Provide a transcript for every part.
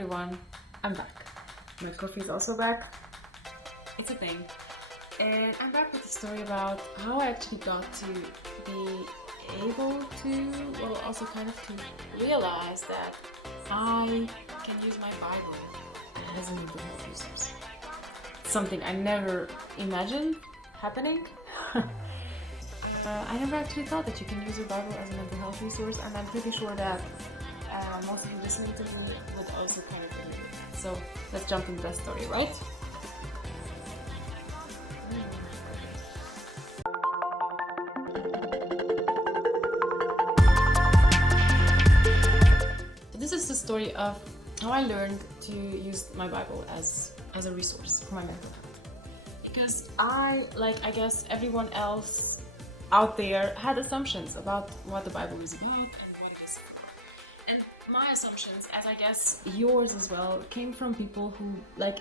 everyone, I'm back. My coffee is also back. It's a thing. And I'm back with a story about how I actually got to be able to, well, also kind of to realize that I can use my Bible as a mental health resource. Something I never imagined happening. I never actually thought that you can use your Bible as a mental health resource, and I'm pretty sure that most of you listening to me would also kind of agree with that. So let's jump into that story, right? So this is the story of how I learned to use my Bible as a resource for my mental health. Because I guess everyone else out there had assumptions about what the Bible is about and what it is for. And my assumptions, as I guess yours as well, came from people who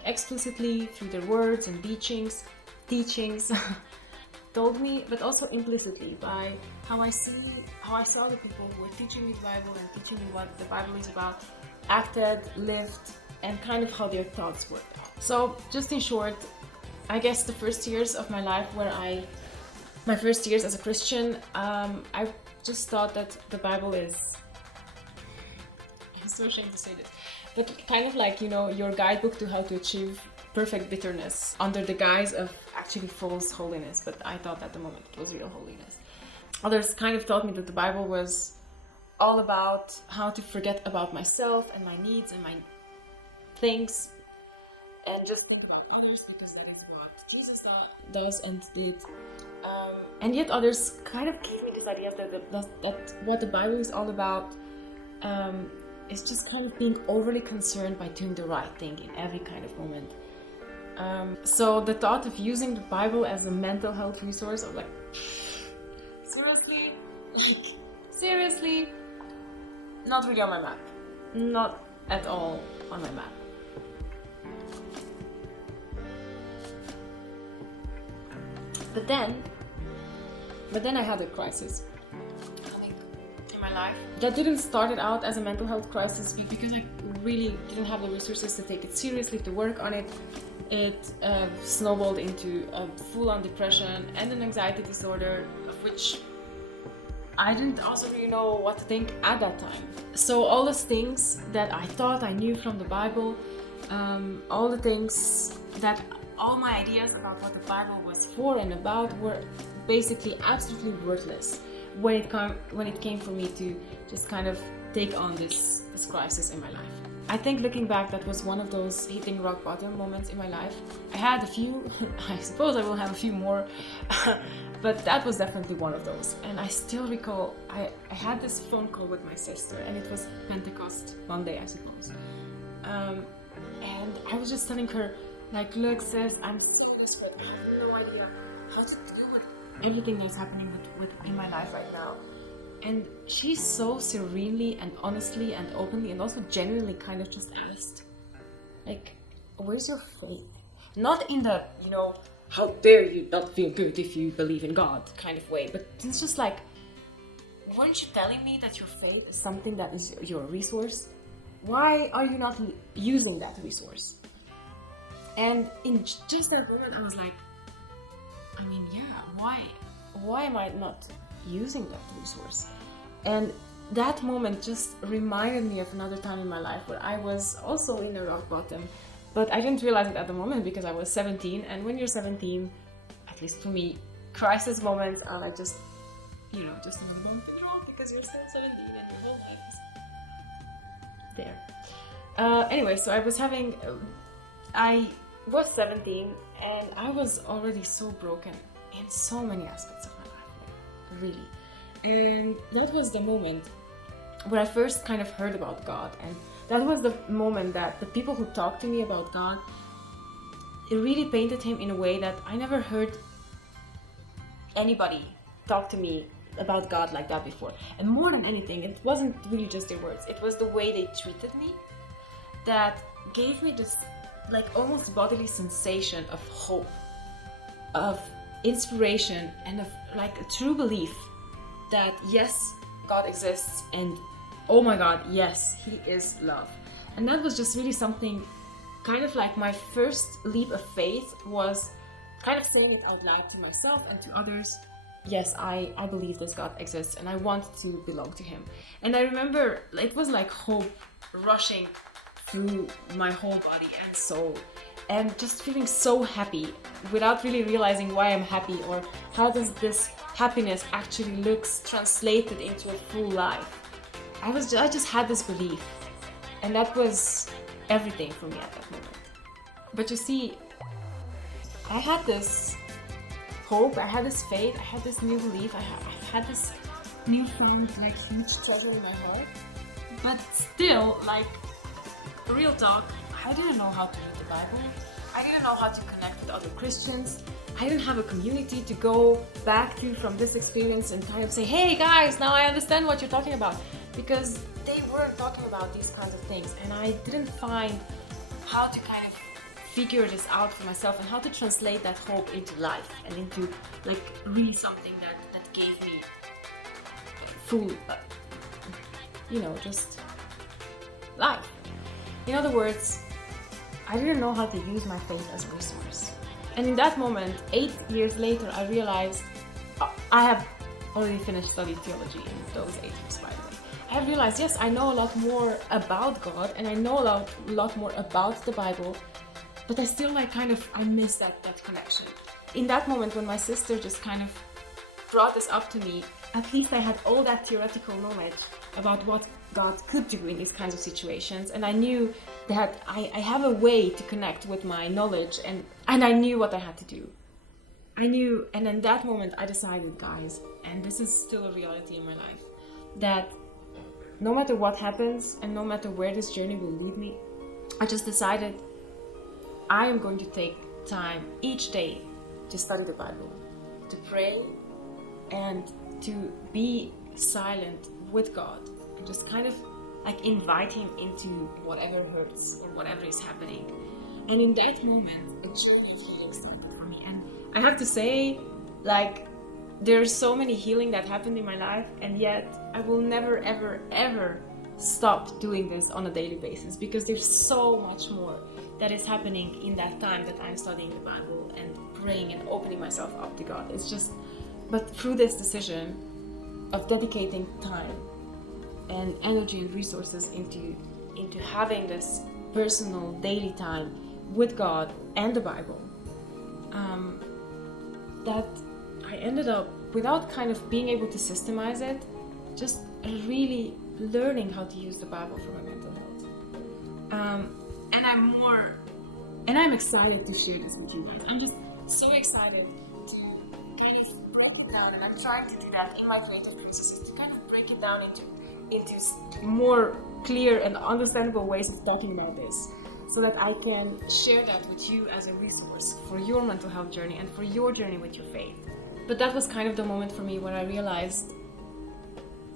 explicitly through their words and teachings told me, but also implicitly by how I saw the people who were teaching me the Bible and teaching me what the Bible is about, acted, lived, and kind of how their thoughts worked out. So just in short, I guess the first years of my life my first years as a Christian, I just thought that the Bible is, I'm so ashamed to say this, but kind of like, your guidebook to how to achieve perfect bitterness under the guise of actually false holiness. But I thought at the moment it was real holiness. Others kind of taught me that the Bible was all about how to forget about myself and my needs and my things and just think about others, because that is what Jesus does and did. And yet others kind of gave me this idea that what the Bible is all about is just kind of being overly concerned by doing the right thing in every kind of moment. So the thought of using the Bible as a mental health resource, I was like, seriously, not really on my map. Not at all on my map. But then I had a crisis in my life that didn't start it out as a mental health crisis because I really didn't have the resources to take it seriously, to work on it. It snowballed into a full-on depression and an anxiety disorder, of which I didn't also really know what to think at that time. So all those things that I thought I knew from the Bible, all my ideas about what the Bible was for and about were basically absolutely worthless when it came for me to just kind of take on this crisis in my life. I think looking back, that was one of those hitting rock bottom moments in my life. I had a few, I suppose I will have a few more, but that was definitely one of those. And I still recall, I had this phone call with my sister, and it was Pentecost Monday, I suppose. And I was just telling her, look sis, I'm so desperate, I have no idea how to deal with everything that's happening in my life right now. And she so serenely and honestly and openly and also genuinely kind of just asked, where's your faith? Not in the, how dare you not feel good if you believe in God kind of way, but it's just weren't you telling me that your faith is something that is your resource? Why are you not using that resource? And in just that moment, I was like, why am I not using that resource? And that moment just reminded me of another time in my life where I was also in a rock bottom, but I didn't realize it at the moment because I was 17, and when you're 17, at least for me, crisis moments are just just another bump in the road because you're still 17 and your whole life is there. Anyway, so I was 17 and I was already so broken in so many aspects of my life, really. And that was the moment where I first kind of heard about God, and that was the moment that the people who talked to me about God, it really painted him in a way that I never heard anybody talk to me about God like that before. And more than anything, it wasn't really just their words, it was the way they treated me that gave me this almost bodily sensation of hope, of inspiration, and of a true belief that yes, God exists, and oh my God, yes, he is love. And that was just really something, kind of like my first leap of faith was kind of saying it out loud to myself and to others. Yes, I believe this God exists and I want to belong to him. And I remember it was like hope rushing through my whole body and soul, and just feeling so happy without really realizing why I'm happy or how does this happiness actually looks translated into a full life. I just had this belief, and that was everything for me at that moment. But you see, I had this hope, I had this faith, I had this new belief, I had this newfound like huge treasure in my heart. But still, like, real talk, I didn't know how to read the Bible. I didn't know how to connect with other Christians. I didn't have a community to go back to from this experience and kind of say, hey guys, now I understand what you're talking about. Because they weren't talking about these kinds of things. And I didn't find how to kind of figure this out for myself and how to translate that hope into life and into like really something that gave me full, just life. In other words, I didn't know how to use my faith as a resource. And in that moment, 8 years later, I realized I have already finished studying theology in those 8 years, by the way. I have realized, yes, I know a lot more about God and I know a lot more about the Bible, but I still I miss that connection. In that moment when my sister just kind of brought this up to me, at least I had all that theoretical knowledge about what God could do in these kinds of situations, and I knew that I have a way to connect with my knowledge, and I knew what I had to do. I knew, and in that moment I decided, guys, and this is still a reality in my life, that no matter what happens and no matter where this journey will lead me, I just decided I am going to take time each day to study the Bible, to pray, and to be silent with God, and just kind of like invite him into whatever hurts or whatever is happening. And in that moment, a journey of healing started for me. And I have to say, like, there's so many healing that happened in my life, and yet I will never, ever, ever stop doing this on a daily basis, because there's so much more that is happening in that time that I'm studying the Bible and praying and opening myself up to God. It's just, but through this decision of dedicating time and energy and resources into having this personal daily time with God and the Bible, that I ended up, without kind of being able to systemize it, just really learning how to use the Bible for my mental health. And I'm excited to share this with you. I'm just so excited to kind of break it down, and I'm trying to do that in my creative processes, to kind of break it down into more clear and understandable ways of talking about this, so that I can share that with you as a resource for your mental health journey and for your journey with your faith. But that was kind of the moment for me where I realized,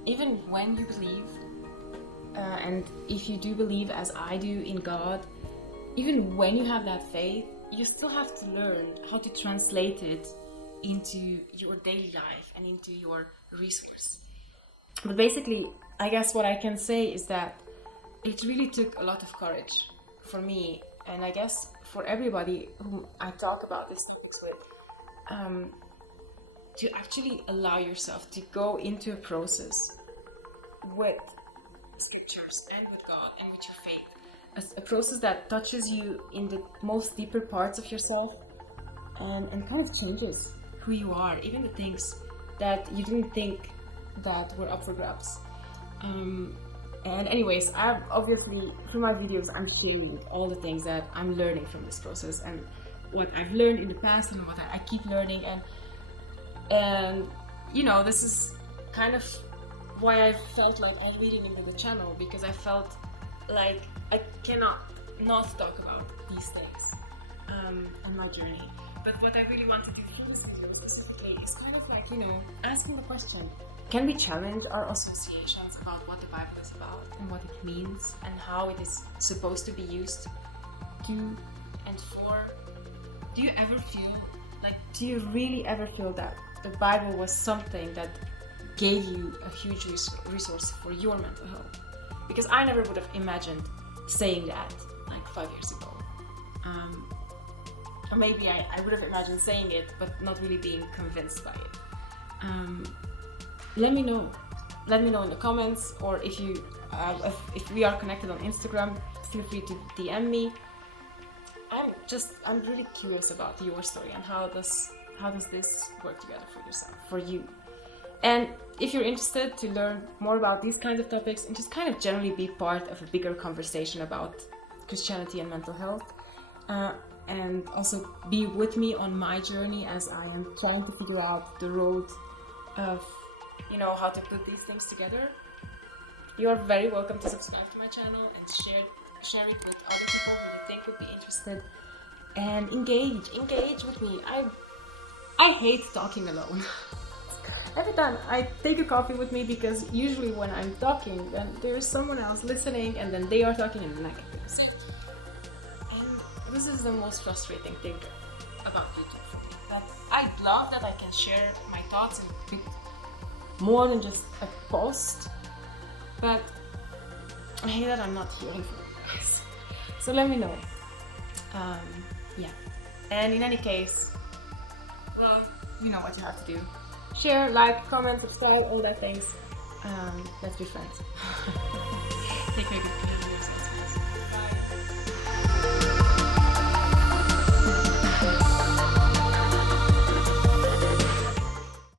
even when you believe, and if you do believe as I do in God, even when you have that faith, you still have to learn how to translate it into your daily life and into your resource. But basically, I guess what I can say is that it really took a lot of courage for me, and I guess for everybody whom I talk about these topics with, to actually allow yourself to go into a process with scriptures and with God and with your faith, a process that touches you in the most deeper parts of yourself, and kind of changes who you are, even the things that you didn't think that were up for grabs. And anyways, I've obviously, through my videos, I'm sharing all the things that I'm learning from this process, and what I've learned in the past and what I keep learning, and this is kind of why I felt like I really needed the channel, because I felt like I cannot not talk about these things on my journey. But what I really want to do in this video specifically is kind of like, asking the question, can we challenge our associations about what the Bible is about and what it means and how it is supposed to be used to and for? Do you really ever feel that the Bible was something that gave you a huge resource for your mental health? Because I never would have imagined saying that like 5 years ago. Or maybe I would have imagined saying it, but not really being convinced by it. Let me know. Let me know in the comments, or if if we are connected on Instagram, feel free to DM me. I'm really curious about your story and how does this work together for you. And if you're interested to learn more about these kinds of topics and just kind of generally be part of a bigger conversation about Christianity and mental health, and also be with me on my journey as I am trying to figure out the road of, you know, how to put these things together, you are very welcome to subscribe to my channel and share it with other people who you think would be interested, and engage with me. I hate talking alone. Every time I take a coffee with me, because usually when I'm talking, then there's someone else listening, and then they are talking, and then I get this. And this is the most frustrating thing about YouTube for me. But I love that I can share my thoughts and more than just a post. But I hate that I'm not hearing from you guys. So let me know. Yeah. And in any case, well, you know what you have to do. Share, like, comment, subscribe, all that things. Let's be friends.